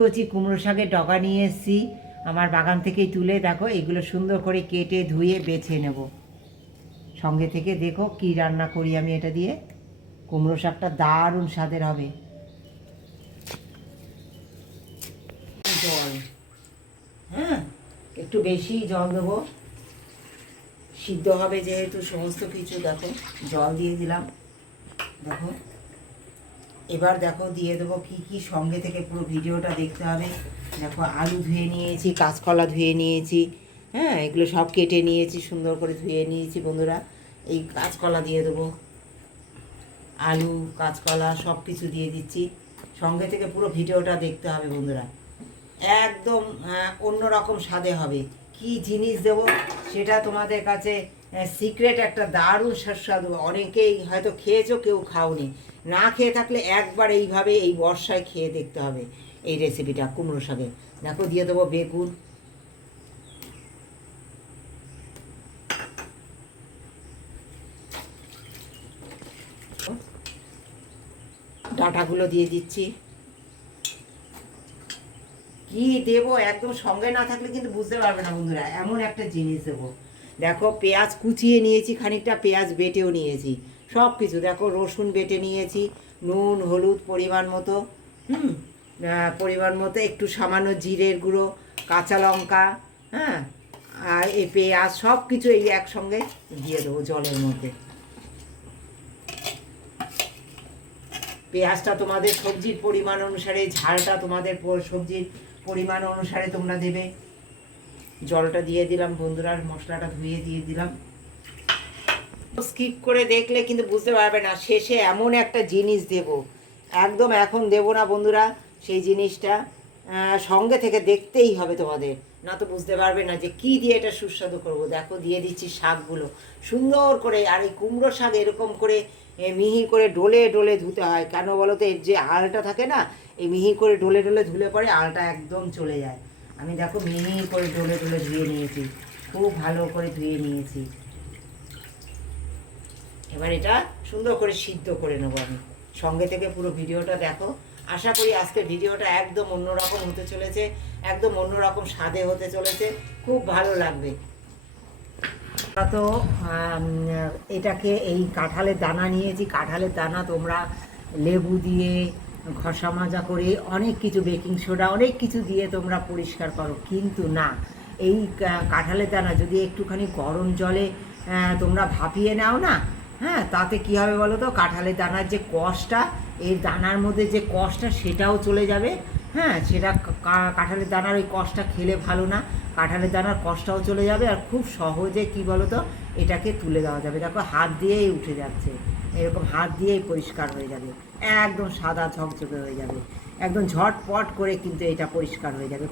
কচি কুমড়ো শাকের ডগা নিয়ে এসেছি আমার বাগান থেকেই তুলে। দেখো এগুলো সুন্দর করে কেটে ধুয়ে বেছে নেব। সঙ্গে থেকে দেখো কি রান্না করি আমি এটা দিয়ে। কুমড়ো শাকটা দারুণ স্বাদের হবে। জল, হ্যাঁ, একটু বেশি জল দেবো, সিদ্ধ হবে যেহেতু সমস্ত কিছু। দেখো জল দিয়ে দিলাম। দেখো এবার দেখো দিয়ে দেবো কী কী, সঙ্গে থেকে পুরো ভিডিওটা দেখতে হবে। দেখো আলু ধুয়ে নিয়েছি, কাঁচকলা ধুয়ে নিয়েছি, হ্যাঁ, এগুলো সব কেটে নিয়েছি, সুন্দর করে ধুয়ে নিয়েছি বন্ধুরা। এই কাঁচকলা দিয়ে দেবো, আলু কাঁচকলা সব কিছু দিয়ে দিচ্ছি। সঙ্গে থেকে পুরো ভিডিওটা দেখতে হবে বন্ধুরা, একদম অন্যরকম স্বাদে হবে। কি জিনিস দেবো সেটা তোমাদের কাছে সিক্রেট, একটা দারুণ সুস্বাদু। অনেকেই হয়তো খেয়েছো, কেউ খাওনি। না খেয়ে থাকলে একবার এইভাবে এই বর্ষায় খেয়ে দেখতে হবে এই রেসিপিটা কুমড়ো শাকে। দেখো দিয়ে দেবো বেগুন, ডাঁটাগুলো দিয়ে দিচ্ছি। কি দেবো একদম সঙ্গে না থাকলে কিন্তু বুঝতে পারবে না বন্ধুরা, এমন একটা জিনিস দেবো। দেখো পেঁয়াজ কুচিয়ে নিয়েছি, খানিকটা পেঁয়াজ বেটেও নিয়েছি, সব কিছু। দেখো রসুন বেটে নিয়েছি, নুন হলুদ পরিমাণ মতো, পরিমাণ মতো, একটু সামান্য জিরের গুঁড়ো, কাঁচা লঙ্কা, হ্যাঁ, আর এই পেঁয়াজ সব কিছু এই একসঙ্গে দিয়ে দেবো জলের মধ্যে। পেঁয়াজটা তোমাদের সবজির পরিমাণ অনুসারে, ঝালটা তোমাদের সবজির পরিমাণ অনুসারে তোমরা দেবে। জলটা দিয়ে দিলাম বন্ধুরা, মশলাটা ধুয়ে দিয়ে দিলাম। স্কিপ করে দেখলে কিন্তু বুঝতে পারবে না, শেষে এমন একটা জিনিস দেব, একদম এখন দেব না বন্ধুরা সেই জিনিসটা। সঙ্গে থেকে দেখতেই হবে তোমাদের, না তো বুঝতে পারবে না যে কি দিয়ে এটা সুস্বাদু করব। দেখো দিয়ে দিচ্ছি শাকগুলো সুন্দর করে। আর এই কুমড়ো শাক এরকম করে মিহি করে ডলে ডলে ধুতে হয়, কেন বলো তো, এর যে আলটা থাকে না, এই মিহি করে ডলে ডলে ধুলে পরে আলটা একদম চলে যায়। আমি দেখো মিহি করে ডলে ডলে ধুয়ে নিয়েছি, খুব ভালো করে ধুয়ে নিয়েছি। এবার এটা সুন্দর করে সিদ্ধ করে নেবো আমি। সঙ্গে থেকে পুরো ভিডিওটা দেখো। আশা করি আজকের ভিডিওটা একদম অন্যরকম হতে চলেছে, একদম অন্যরকম স্বাদে হতে চলেছে, খুব ভালো লাগবে। তো এটাকে এই কাঁঠালের দানা নিয়েছি। কাঁঠালের দানা তোমরা লেবু দিয়ে ঘষা মাজা করে অনেক কিছু, বেকিং সোডা অনেক কিছু দিয়ে তোমরা পরিষ্কার করো, কিন্তু না, এই কাঁঠালের দানা যদি একটুখানি গরম জলে তোমরা ভাপিয়ে নাও না, হ্যাঁ, তাতে কী হবে বলো তো, কাঁঠালের দানার যে কষটা, এই দানার মধ্যে যে কষটা সেটাও চলে যাবে। হ্যাঁ, সেটা কাঁঠালের দানার ওই কষটা খেলে ভালো না, কাঁঠালের দানার কষটাও চলে যাবে। আর খুব সহজে কি বলো তো এটাকে তুলে দেওয়া যাবে। দেখো হাত দিয়েই উঠে যাচ্ছে, এরকম হাত দিয়েই পরিষ্কার হয়ে যাবে, একদম সাদা ঝকঝকে হয়ে যাবে, একদম ঝটপট করে কিন্তু এটা পরিষ্কার হয়ে যাবে।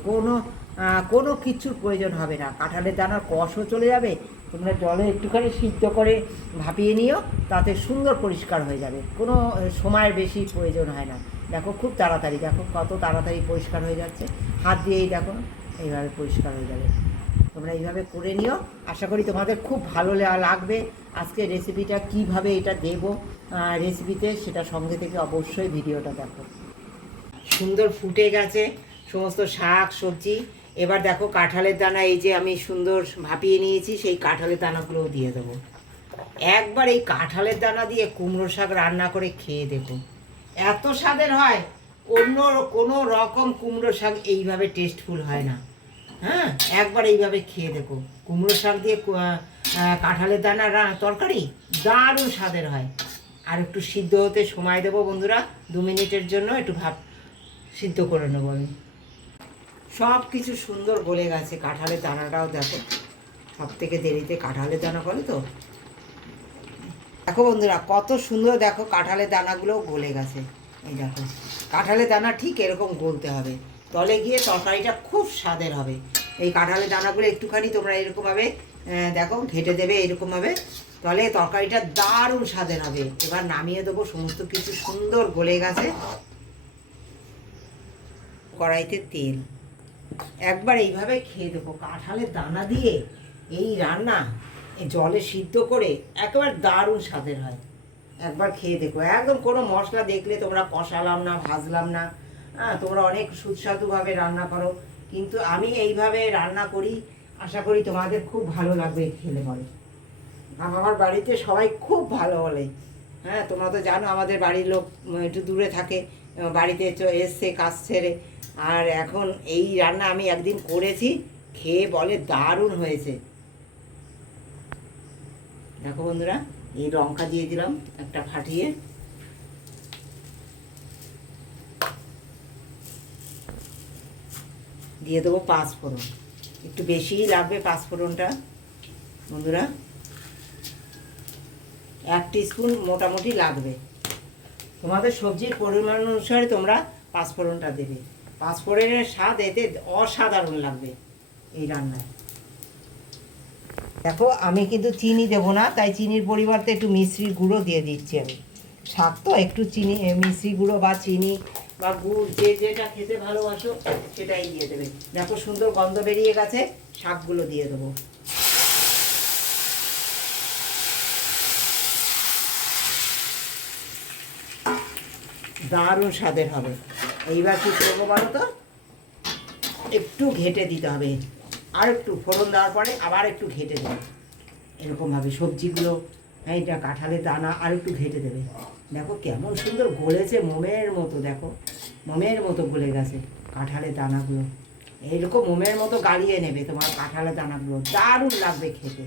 কোনো কিছুর প্রয়োজন হবে না, কাঁঠালের দানার কষও চলে যাবে। তোমরা জলে একটুখানি সিদ্ধ করে ভাপিয়ে নিও, তাতে সুন্দর পরিষ্কার হয়ে যাবে, কোনো সময়ের বেশি প্রয়োজন হয় না। দেখো খুব তাড়াতাড়ি, দেখো কত তাড়াতাড়ি পরিষ্কার হয়ে যাচ্ছে, হাত দিয়েই দেখো এইভাবে পরিষ্কার হয়ে যাবে। তোমরা এইভাবে করে নিও, আশা করি তোমাদের খুব ভালো লাগবে। আজকে রেসিপিটা কিভাবে এটা দেবো রেসিপিতে, সেটা সঙ্গে থেকে অবশ্যই ভিডিওটা দেখো। সুন্দর ফুটে গেছে সমস্ত শাক সবজি। এবার দেখো কাঁঠালের দানা, এই যে আমি সুন্দর ভাপিয়ে নিয়েছি, সেই কাঁঠালের দানাগুলোও দিয়ে দেবো। একবার এই কাঁঠালের দানা দিয়ে কুমড়ো শাক রান্না করে খেয়ে দেখো, এত স্বাদের হয়, অন্য কোনো রকম কুমড়ো শাক এইভাবে টেস্টফুল হয় না। হ্যাঁ, একবার এইভাবে খেয়ে দেখো, কুমড়ো শাক দিয়ে কাঁঠালের দানা তরকারি দারুণ স্বাদের হয়। আর একটু সিদ্ধ হতে সময় দেবো বন্ধুরা, 2 মিনিটের জন্য একটু সিদ্ধ করে নেবো আমি। সব কিছু সুন্দর গলে গেছে, কাঁঠালের দানাটাও দেখো, সব থেকে দেরিতে কাঁঠালের দানা করে তো। দেখো বন্ধুরা কত সুন্দর, দেখো কাঁঠালের দানাগুলোও গলে গেছে। এই দেখো কাঁঠালের দানা ঠিক এরকম গলতে হবে, তলে গিয়ে তরকারিটা খুব স্বাদের হবে। এই কাঁঠালের দানাগুলো একটুখানি তোমরা এরকমভাবে দেখো ঘেঁটে দেবে এরকমভাবে, তাহলে তরকারিটা দারুণ স্বাদের হবে। এবার নামিয়ে দেবো, সমস্ত কিছু সুন্দর গলে গেছে। কড়াইতে তেল, একবার এইভাবে খেয়ে দেবো, কাঁঠালের দানা দিয়ে এই রান্না জলে সিদ্ধ করে একেবারে দারুণ স্বাদের হয়। একবার খেয়ে দেখো, একদম কোনো মশলা দেখলে তোমরা কষালাম না, ভাজলাম না, হ্যাঁ, তোমরা অনেক সুস্বাদুভাবে রান্না করো, কিন্তু আমি এইভাবে রান্না করি, আশা করি তোমাদের খুব ভালো লাগবে খেলে পরে। আমার বাড়িতে সবাই খুব ভালো বলে। হ্যাঁ, তোমরা তো জানো আমাদের বাড়ির লোক একটু দূরে থাকে, বাড়িতে এসছে কাজ ছেড়ে, আর এখন এই রান্না আমি একদিন করেছি, খেয়ে বলে দারুণ হয়েছে। দেখো বন্ধুরা, এই লঙ্কা দিয়ে দিলাম একটা ফাটিয়ে, দিয়ে দেবো পাঁচফোড়ন, একটু বেশিই লাগবে পাঁচফোড়নটা বন্ধুরা, 1 টিস্পুন মোটামুটি লাগবে। তোমাদের সবজির পরিমাণ অনুসারে তোমরা পাঁচফোড়নটা দেবে। পাঁচফোড়নের স্বাদ এতে অসাধারণ লাগবে এই রান্নায়। দেখো আমি কিন্তু চিনি দেবো না, তাই চিনির পরিবর্তে একটু মিশ্রির গুঁড়ো দিয়ে দিচ্ছি আমি। শাক তো একটু চিনি, মিশ্রি গুঁড়ো বা চিনি বা গুড় যে যেটা খেতে ভালোবাসো সেটাই দিয়ে দেবে। দেখো সুন্দর গন্ধ বেরিয়ে গেছে, শাকগুলো দিয়ে দেবো। দারুণ স্বাদের হবে। এইবার কি করবো বলো তো, একটু ঘেটে দিতে হবে, আর একটু ফোড়ন দেওয়ার পরে আবার একটু ঘেটে দেবে এরকমভাবে সবজিগুলো। হ্যাঁ, এটা কাঁঠালের দানা আর একটু ঘেটে দেবে। দেখো কেমন সুন্দর গলেছে, মোমের মতো, দেখো মোমের মতো গলে গেছে কাঁঠালের দানাগুলো। এইরকম মোমের মতো গালিয়ে নেবে তোমার কাঁঠালের দানাগুলো, দারুণ লাগবে খেতে।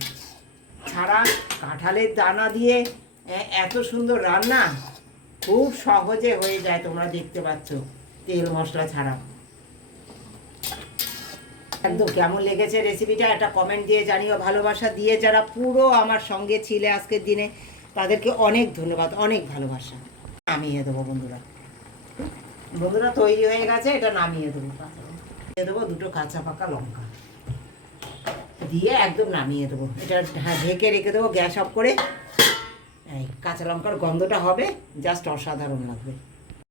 ছাড়া কাঁঠালের দানা দিয়ে এত সুন্দর রান্না খুব সহজে হয়ে যায়, তোমরা দেখতে পাচ্ছ, তেল মশলা ছাড়া। একদম কেমন লেগেছে রেসিপিটা একটা কমেন্ট দিয়ে জানিও। ভালোবাসা দিয়ে যারা পুরো আমার সঙ্গে ছিলে আজকের দিনে, তাদেরকে অনেক ধন্যবাদ, অনেক ভালোবাসা। নামিয়ে দেবো বন্ধুরা, বন্ধুরা তৈরি হয়ে গেছে, এটা নামিয়ে দেবো। দিয়ে দেবো 2টো কাঁচা পাকা লঙ্কা দিয়ে একদম নামিয়ে দেবো। এটা ঢেকে রেখে দেবো গ্যাস অফ করে। এই কাঁচা লঙ্কার গন্ধটা হবে জাস্ট অসাধারণ লাগবে।